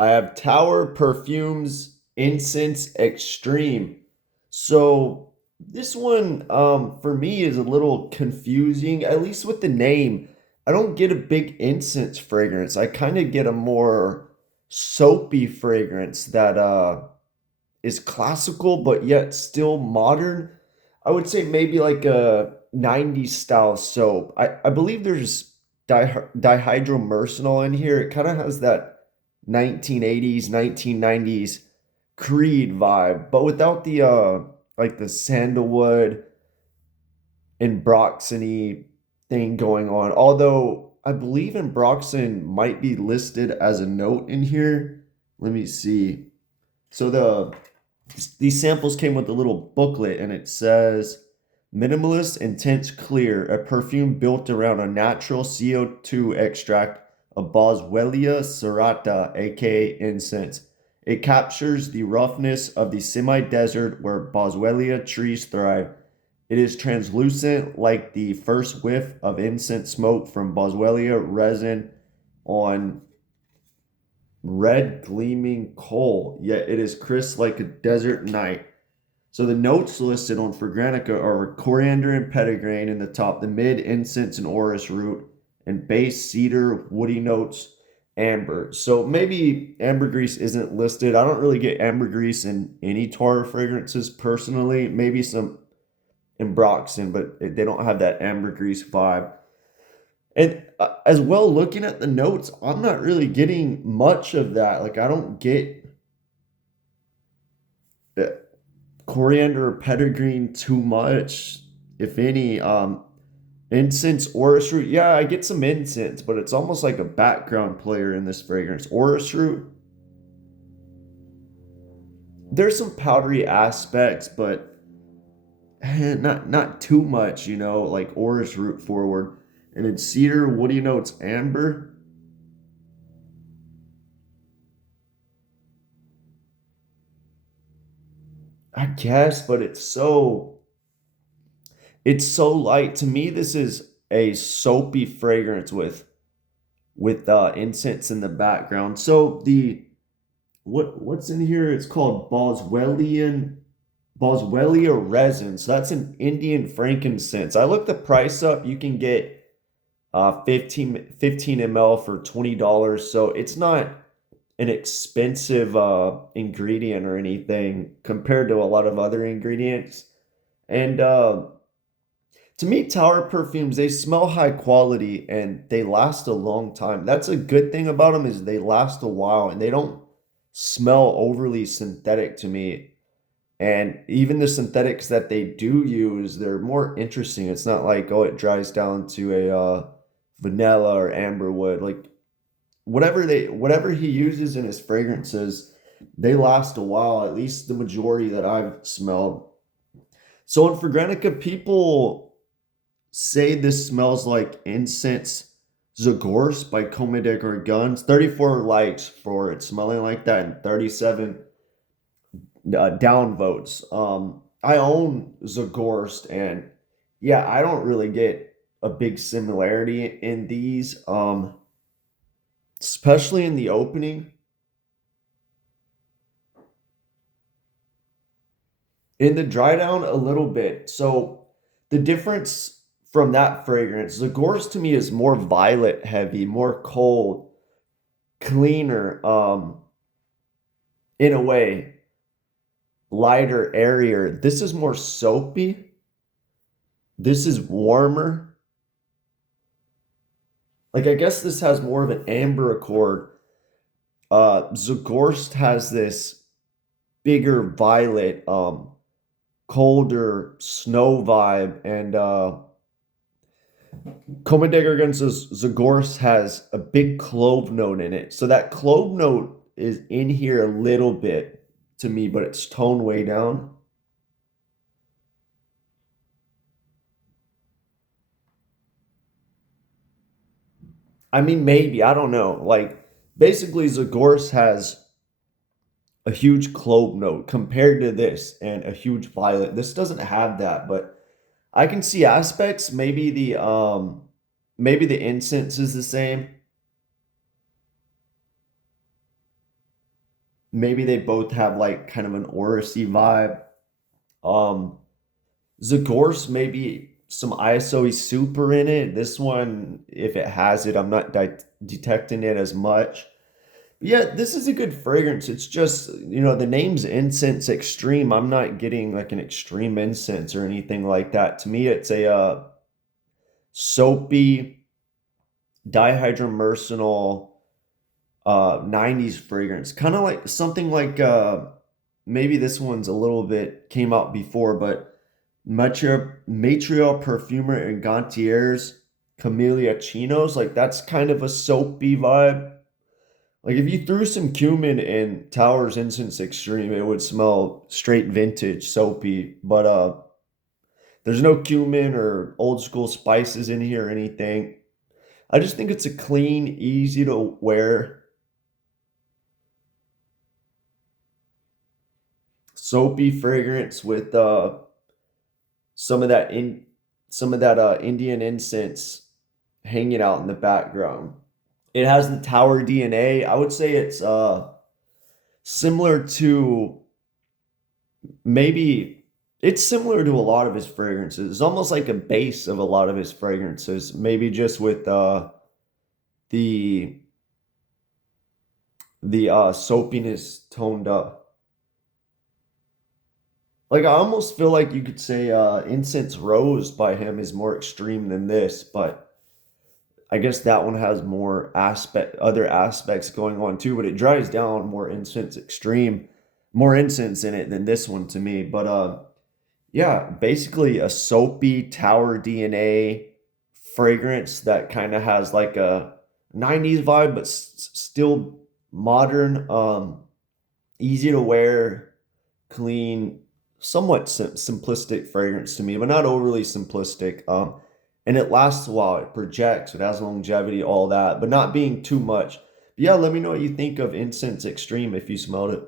I have Tower Perfumes Incense Extreme. So this one for me is a little confusing, at least with the name. I don't get a big incense fragrance. I kind of get a more soapy fragrance that is classical but yet still modern. I would say maybe like a 90s style soap. I believe there's dihydromercenol in here. It kind of has that 1980s, 1990s Creed vibe, but without the like the sandalwood and Broxony thing going on. Although I believe in Broxon might be listed as a note in here. Let me see. So these samples came with a little booklet and it says minimalist intense clear, a perfume built around a natural CO2 extract of Boswellia serrata, aka incense. It captures the roughness of the semi-desert where Boswellia trees thrive. It is translucent like the first whiff of incense smoke from Boswellia resin on red gleaming coal, yet it is crisp like a desert night. So the notes listed on Fragrantica are coriander and petitgrain in the top, the mid incense and orris root, and base cedar, woody notes, amber. So maybe ambergris isn't listed. I don't really get ambergris in any Tara fragrances personally. Maybe some in Broxton, but they don't have that ambergris vibe. And as well, looking at the notes, I'm not really getting much of that. Like I don't get uh, coriander or petitgrain too much, if any. Incense, orris root. Yeah, I get some incense, but it's almost like a background player in this fragrance. Orris root, there's some powdery aspects, but not too much, like orris root forward. And then cedar, woody notes, amber. I guess, but it's so light. To me, this is a soapy fragrance with incense in the background. So the what's in here? It's called Boswellia resin. So that's an Indian frankincense. I looked the price up. You can get 15 ml for $20. So it's not an expensive ingredient or anything compared to a lot of other ingredients. And to me, Tower perfumes, they smell high quality and they last a long time. That's a good thing about them is they last a while and they don't smell overly synthetic to me. And even the synthetics that they do use, they're more interesting. It's not like, oh, it dries down to a vanilla or amberwood. Like whatever he uses in his fragrances, they last a while, at least the majority that I've smelled. So in Fragrantica, people say this smells like incense Zagorsk by Comme des Guns. 34 likes for it smelling like that and 37 downvotes. I own Zagorsk and yeah, I don't really get a big similarity in these, especially in the opening. In the dry down, a little bit. So the difference from that fragrance, Zagor's to me is more violet heavy, more cold, cleaner, in a way, lighter, airier. This is more soapy. This is warmer. Like I guess this has more of an amber accord. Zagorst has this bigger violet, colder snow vibe, and Comme des Gargantua's Zagorst has a big clove note in it. So that clove note is in here a little bit to me, but it's toned way down. I mean, maybe, I don't know. Like, basically, Zagorst has a huge clove note compared to this and a huge violet. This doesn't have that, but I can see aspects. Maybe the incense is the same. Maybe they both have like kind of an orasy vibe. Um, Zagor's maybe some ISO super in it. This one, if it has it, I'm not detecting it as much. Yeah, this is a good fragrance. It's just, the name's Incense Extreme. I'm not getting like an extreme incense or anything like that. To me, it's a soapy, dihydromercenol 90s fragrance. Kind of like something like maybe this one's a little bit came out before, but Matriel Perfumer and Gantier's Camellia Chinos, like that's kind of a soapy vibe. Like if you threw some cumin in Towers Incense Extreme, it would smell straight vintage soapy. But there's no cumin or old school spices in here or anything. I just think it's a clean, easy to wear, soapy fragrance with some of that in some of that Indian incense hanging out in the background. It has the tower DNA. I would say it's similar to maybe it's similar to a lot of his fragrances. It's almost like a base of a lot of his fragrances, maybe just with the soapiness toned up. Like I almost feel like you could say Incense Rose by him is more extreme than this, but I guess that one has other aspects going on too, but it drives down more incense in it than this one to me. But yeah, basically a soapy tower DNA fragrance that kind of has like a 90s vibe, but still modern, easy to wear, clean, somewhat simplistic fragrance to me, but not overly simplistic. And it lasts a while. It projects. It has longevity, all that, but not being too much. But yeah, let me know what you think of Incense Extreme if you smelled it.